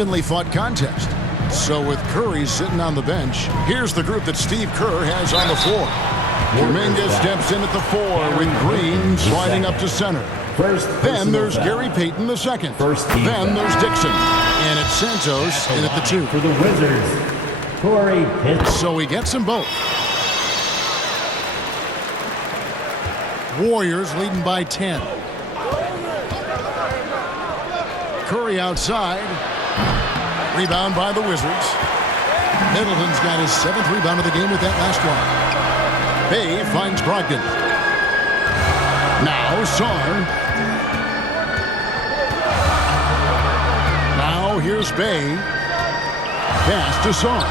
evenly fought contest. So with Curry sitting on the bench, here's the group that Steve Kerr has on the floor. Kuminga steps in at the 4 with Green sliding up to center. Then there's Gary Payton the second. Then there's Dixon. And it's Santos in at the 2. For the Wizards, Corey Pitt. So he gets them both. Warriors leading by 10. Curry outside. Rebound by the Wizards. Middleton's got his 7th rebound of the game with that last one. Bay finds Brogdon. Now Sarr. Now here's Bay. Pass to Sarr.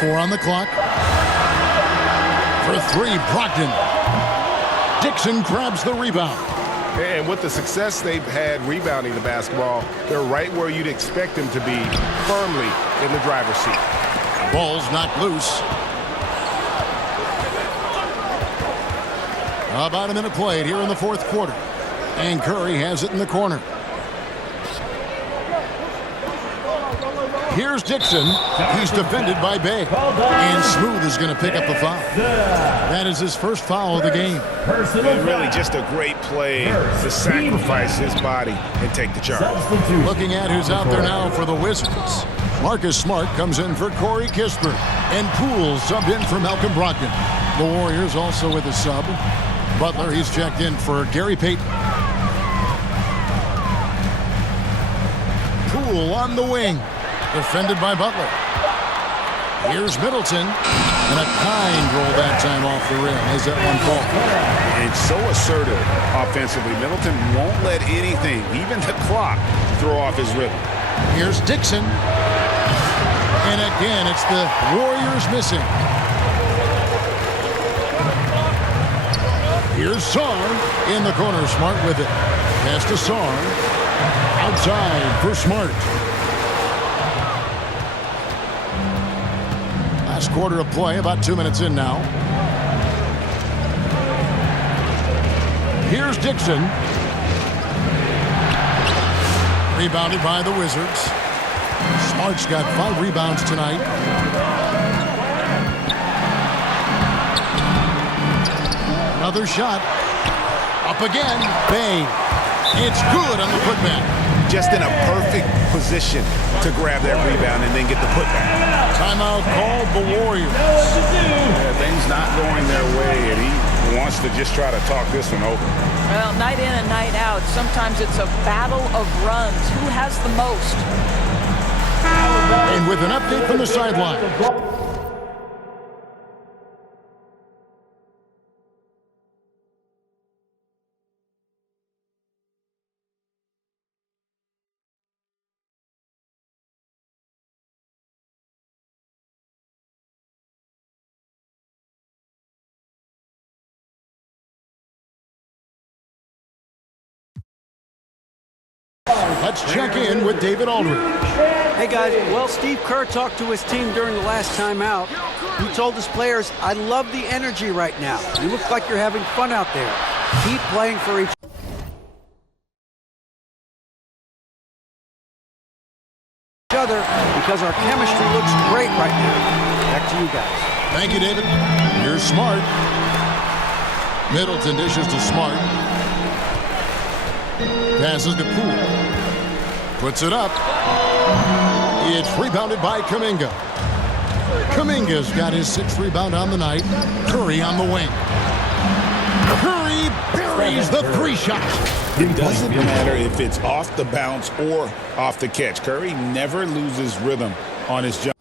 Four on the clock. For 3, Brogdon. Dixon grabs the rebound. And with the success they've had rebounding the basketball, they're right where you'd expect them to be, firmly in the driver's seat. Ball's knocked loose. About a minute played here in the 4th quarter. And Curry has it in the corner. Here's Dixon. He's defended by Bay. And Smooth is going to pick up the foul. That is his first foul of the game. And really just a great play to sacrifice his body and take the charge. Looking at who's out there now for the Wizards. Marcus Smart comes in for Corey Kispert. And Poole subbed in for Malcolm Brogdon. The Warriors also with a sub. Butler, he's checked in for Gary Payton. Poole on the wing. Defended by Butler. Here's Middleton. And a kind roll that time off the rim as that one falls. It's so assertive offensively. Middleton won't let anything, even the clock, throw off his rhythm. Here's Dixon. And again, it's the Warriors missing. Here's Sarr in the corner. Smart with it. Pass to Sarr. Outside for Smart. Last quarter of play, about 2 minutes in now. Here's Dixon. Rebounded by the Wizards. Smart's got 5 rebounds tonight. Another shot. Up again. Bay. It's good on the putback. Just in a perfect position to grab that rebound and then get the putback. Timeout called the Warriors. Things not going their way, and he wants to just try to talk this one over. Well, night in and night out, sometimes it's a battle of runs. Who has the most? And with an update from the sideline. Let's check in with David Aldridge. Hey guys, well, Steve Kerr talked to his team during the last timeout. He told his players, I love the energy right now. You look like you're having fun out there. Keep playing for each other because our chemistry looks great right now. Back to you guys. Thank you, David. You're Smart. Middleton dishes to Smart. Passes to Poole. Puts it up. It's rebounded by Kuminga. Kuminga's got his 6th rebound on the night. Curry on the wing. Curry buries the three-shot. It doesn't matter if it's off the bounce or off the catch. Curry never loses rhythm on his jump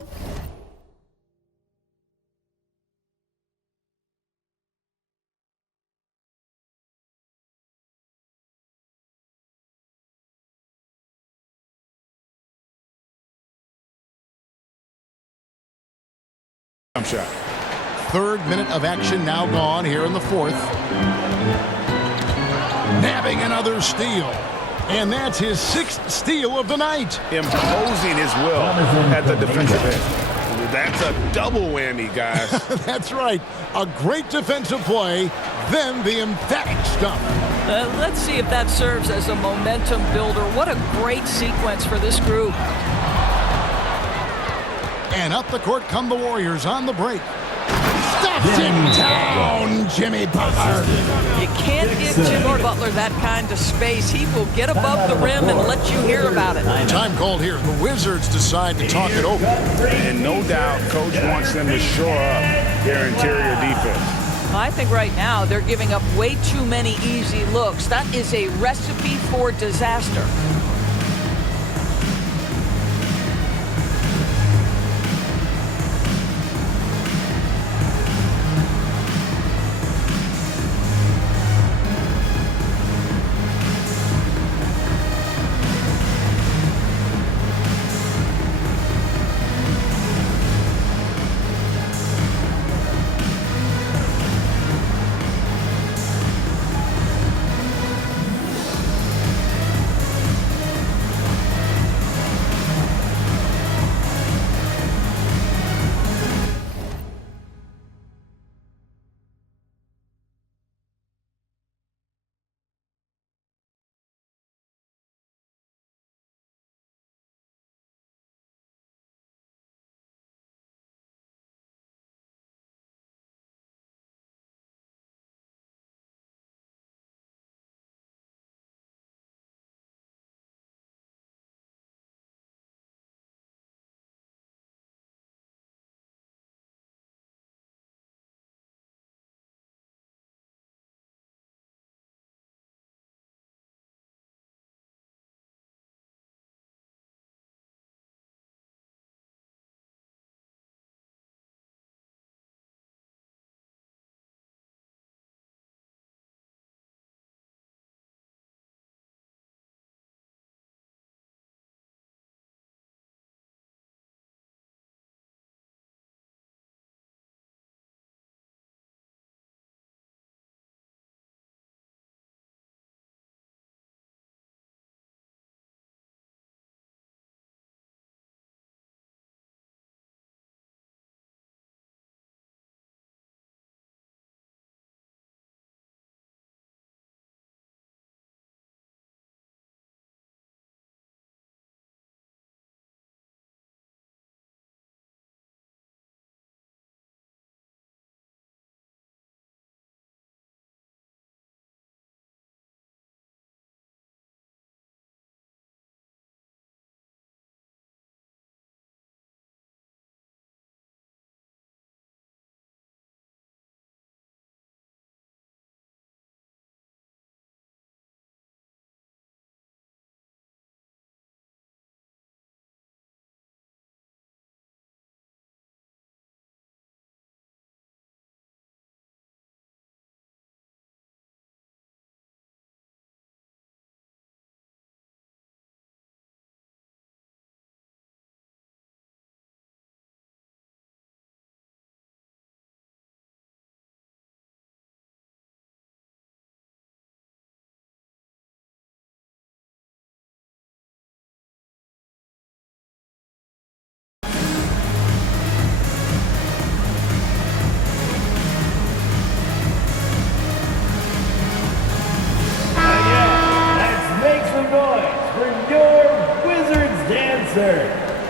shot. Third minute of action now gone here in the fourth. Nabbing another steal. And that's his 6th steal of the night. Imposing his will at the defensive end. That's a double whammy, guys. That's right. A great defensive play, then the emphatic stuff. Let's see if that serves as a momentum builder. What a great sequence for this group. And up the court come the Warriors on the break. Stuffs him down, Jimmy Butler. You can't give Jimmy Butler that kind of space. He will get above the rim and let you hear about it. Time called here. The Wizards decide to talk it over. And no doubt, Coach wants them to shore up their interior defense. I think right now they're giving up way too many easy looks. That is a recipe for disaster.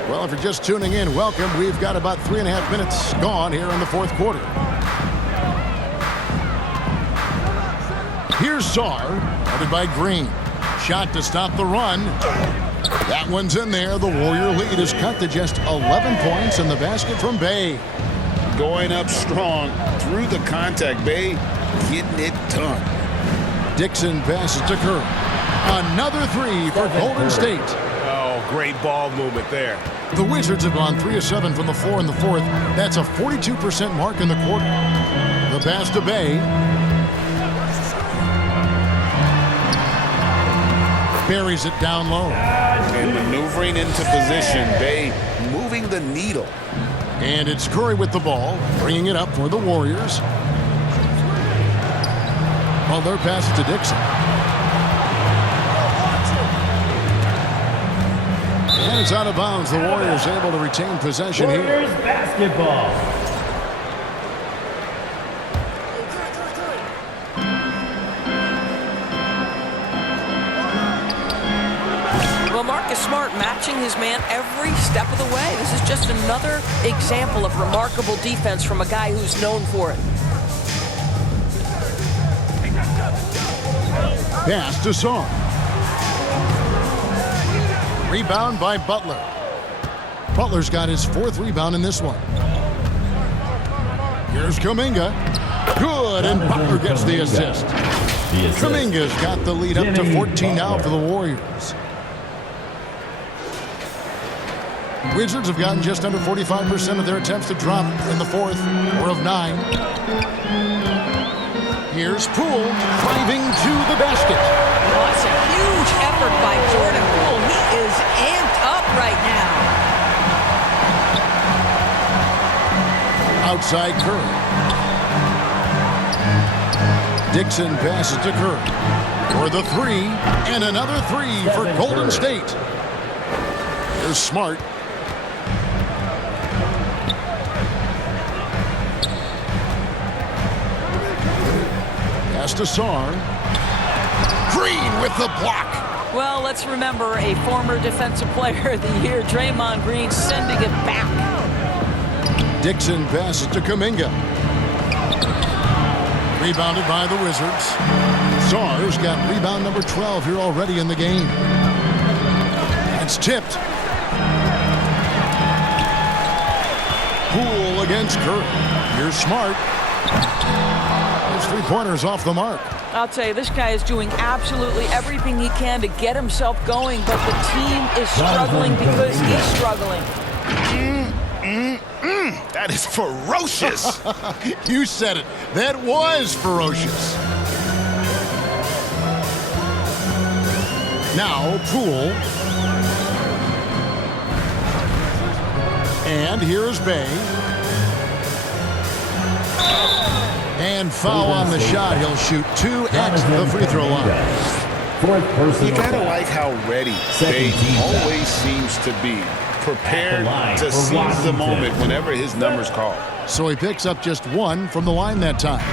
Well, if you're just tuning in, welcome. We've got about 3.5 minutes gone here in the fourth quarter. Here's Sarr, guarded by Green. Shot to stop the run. That one's in there. The Warrior lead is cut to just 11 points in the basket from Bay. Going up strong through the contact. Bay getting it done. Dixon passes to Curry. Another three for Golden State. Oh, great ball movement there. The Wizards have gone 3 of 7 from the floor in the fourth. That's a 42% mark in the quarter. The pass to Bay. Buries it down low. And maneuvering into position, Bay moving the needle. And it's Curry with the ball, bringing it up for the Warriors. Butler passes to Dixon. And it's out of bounds. The Warriors able to retain possession here. Warriors basketball. Well, Marcus Smart matching his man every step of the way. This is just another example of remarkable defense from a guy who's known for it. Pass to Song. Rebound by Butler. Butler's got his 4th rebound in this one. Here's Kuminga. Good, and Butler gets the assist. Kuminga's got the lead up to 14 now for the Warriors. Wizards have gotten just under 45% of their attempts to drop in the fourth, or of 9. Here's Poole driving to the basket. Oh, it's a huge effort by Jordan Poole. He is amped up right now. Outside Curry. Dixon passes to Curry for the 3, and another 3 for Golden State. Here's Smart. Pass to Sarn. Green with the block. Well, let's remember a former Defensive Player of the Year, Draymond Green, sending it back. Dixon passes to Kuminga. Rebounded by the Wizards. Sarr's got rebound number 12 here already in the game. It's tipped. Poole against Curry. Here's Smart. His 3-pointers off the mark. I'll tell you, this guy is doing absolutely everything he can to get himself going, but the team is struggling because he's struggling. That is ferocious. You said it. That was ferocious. Now, Poole. And here's Bay. And foul on the shot. He'll shoot 2 at the free throw line. You gotta like how ready Bay always seems to be. Prepared to seize the moment whenever his number's called. So he picks up just 1 from the line that time.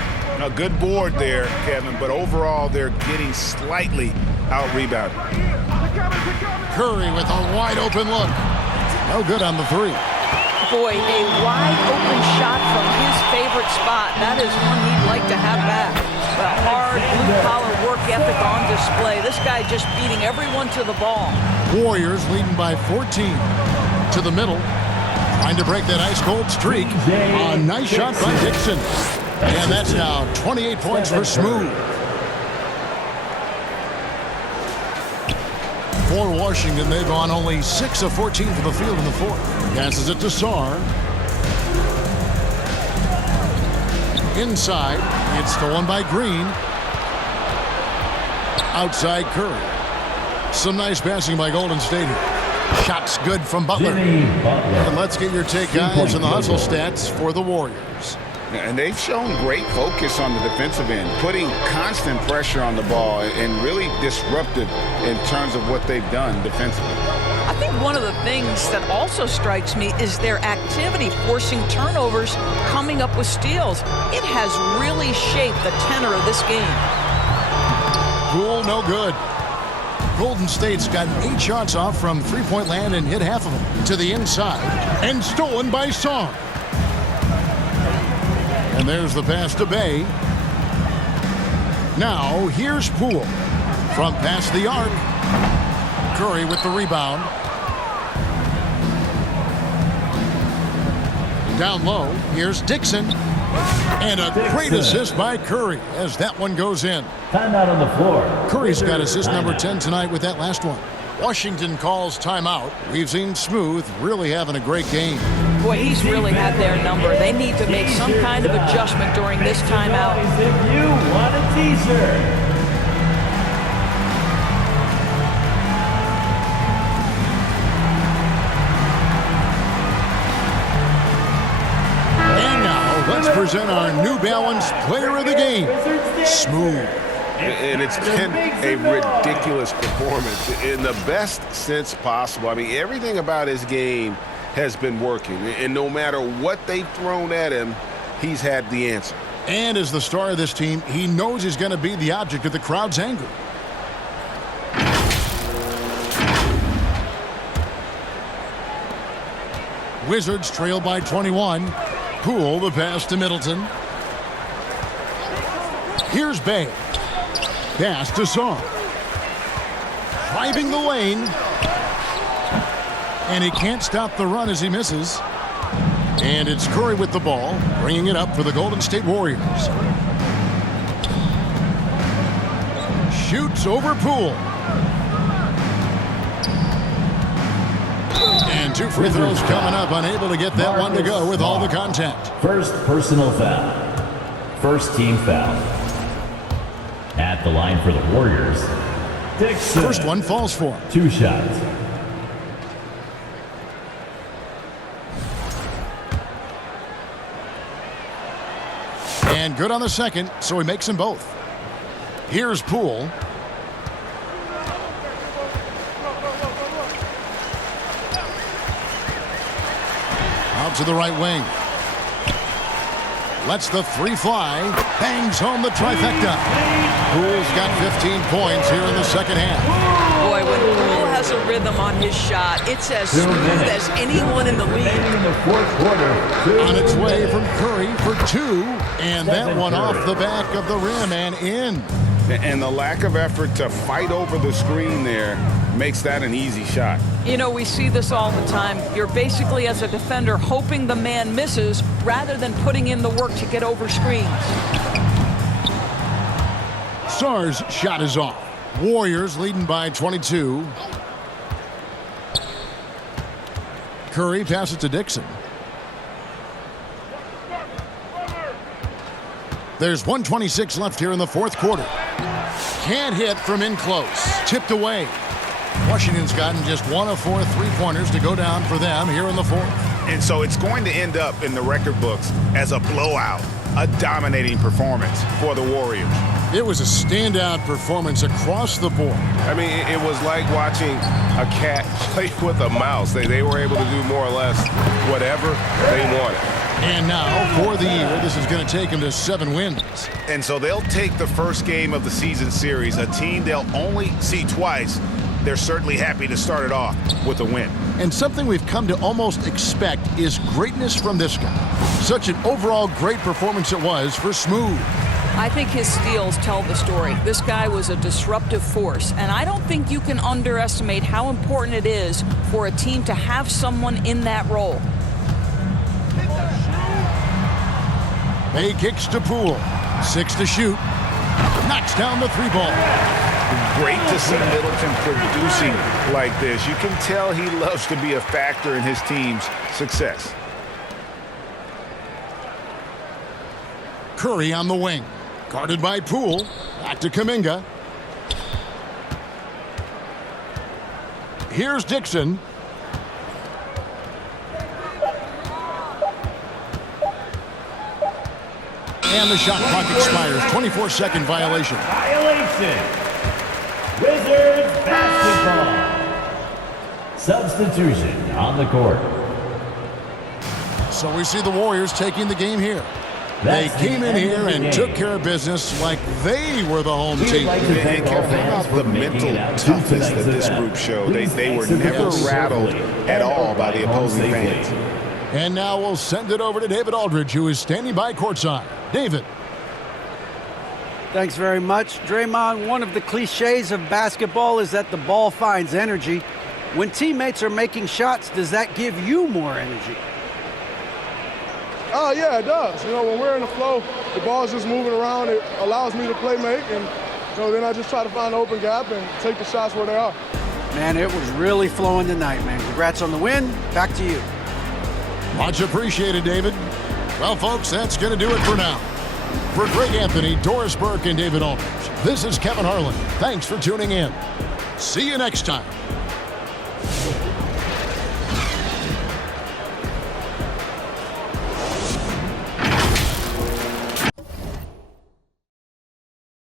A good board there, Kevin, but overall they're getting slightly out-rebounded. Curry with a wide-open look. No good on the 3. Boy, a wide-open shot from his favorite spot. That is one he'd like to have back. A hard, blue-collar work ethic on display. This guy just beating everyone to the ball. Warriors leading by 14. To the middle. Trying to break that ice-cold streak. A nice shot by Dixon. And that's now 28 points for Smooth. For Washington, they've gone only 6 of 14 from the field in the fourth. Passes it to Sarr. Inside, it's stolen by Green. Outside Curry. Some nice passing by Golden State here. Shots good from Butler. And let's get your take, guys, on the hustle stats for the Warriors. And they've shown great focus on the defensive end, putting constant pressure on the ball and really disruptive in terms of what they've done defensively. I think one of the things that also strikes me is their activity forcing turnovers, coming up with steals. It has really shaped the tenor of this game. Poole, no good. Golden State's gotten 8 shots off from three-point land and hit half of them to the inside. And stolen by Song. And there's the pass to Bay. Now, here's Poole. From past the arc. Curry with the rebound. Down low, here's Dixon. And a great assist by Curry as that one goes in. Timeout on the floor. Curry's got assist number 10 tonight with that last one. Washington calls timeout. We've seen Smooth really having a great game. Boy, he's really had their number. They need to make some kind of adjustment during this timeout. If you want a teaser. Let's present our New Balance Player of the Game, Smooth. And it's been a ridiculous performance in the best sense possible. I mean, everything about his game has been working. And no matter what they've thrown at him, he's had the answer. And as the star of this team, he knows he's going to be the object of the crowd's anger. Wizards trail by 21. Poole, the pass to Middleton. Here's Bay. Pass to Song. Driving the lane. And he can't stop the run as he misses. And it's Curry with the ball, bringing it up for the Golden State Warriors. Shoots over Poole. And 2 free throws coming up, unable to get that one to go with all the contact. First personal foul. First team foul. At the line for the Warriors, Dixon. First one falls for him. 2 shots. And good on the second, so he makes them both. Here's Poole. Out to the right wing. Lets the 3 fly. Bangs home the trifecta. Poole's got 15 points here in the second half. Boy, when Poole has a rhythm on his shot, it's as smooth as anyone in the league. In the fourth quarter. On its way from Curry for 2. And that one off the back of the rim and in. And the lack of effort to fight over the screen there makes that an easy shot. You know, we see this all the time. You're basically, as a defender, hoping the man misses rather than putting in the work to get over screens. Sarr's shot is off. Warriors leading by 22. Curry passes to Dixon. There's 1:26 left here in the fourth quarter. Can't hit from in close. Tipped away. Washington's gotten just 1 of 4 3-pointers to go down for them here in the fourth. And so it's going to end up in the record books as a blowout, a dominating performance for the Warriors. It was a standout performance across the board. I mean, it was like watching a cat play with a mouse. They were able to do more or less whatever they wanted. And now, for the year, this is going to take them to 7 wins. And so they'll take the first game of the season series, a team they'll only see twice. They're certainly happy to start it off with a win. And something we've come to almost expect is greatness from this guy. Such an overall great performance it was for Smooth. I think his steals tell the story. This guy was a disruptive force, and I don't think you can underestimate how important it is for a team to have someone in that role. Bay kicks to Poole. 6 to shoot. Knocks down the 3 ball. Great to see Middleton producing like this. You can tell he loves to be a factor in his team's success. Curry on the wing. Guarded by Poole. Back to Kuminga. Here's Dixon. And the shot clock expires. 24-second violation. Violation. Wizards basketball. Substitution on the court. So we see the Warriors taking the game here. They came in here and took care of business like they were the home team. And careful about the mental toughness that this group showed. They were never rattled at all by the opposing fans. And now we'll send it over to David Aldridge, who is standing by courtside. David. Thanks very much. Draymond, one of the cliches of basketball is that the ball finds energy. When teammates are making shots, does that give you more energy? Oh, yeah, it does. You know, when we're in the flow, the ball's just moving around. It allows me to play make, and then I just try to find an open gap and take the shots where they are. Man, it was really flowing tonight, man. Congrats on the win. Back to you. Much appreciated, David. Well, folks, that's going to do it for now. For Greg Anthony, Doris Burke, and David Aldridge, this is Kevin Harlan. Thanks for tuning in. See you next time.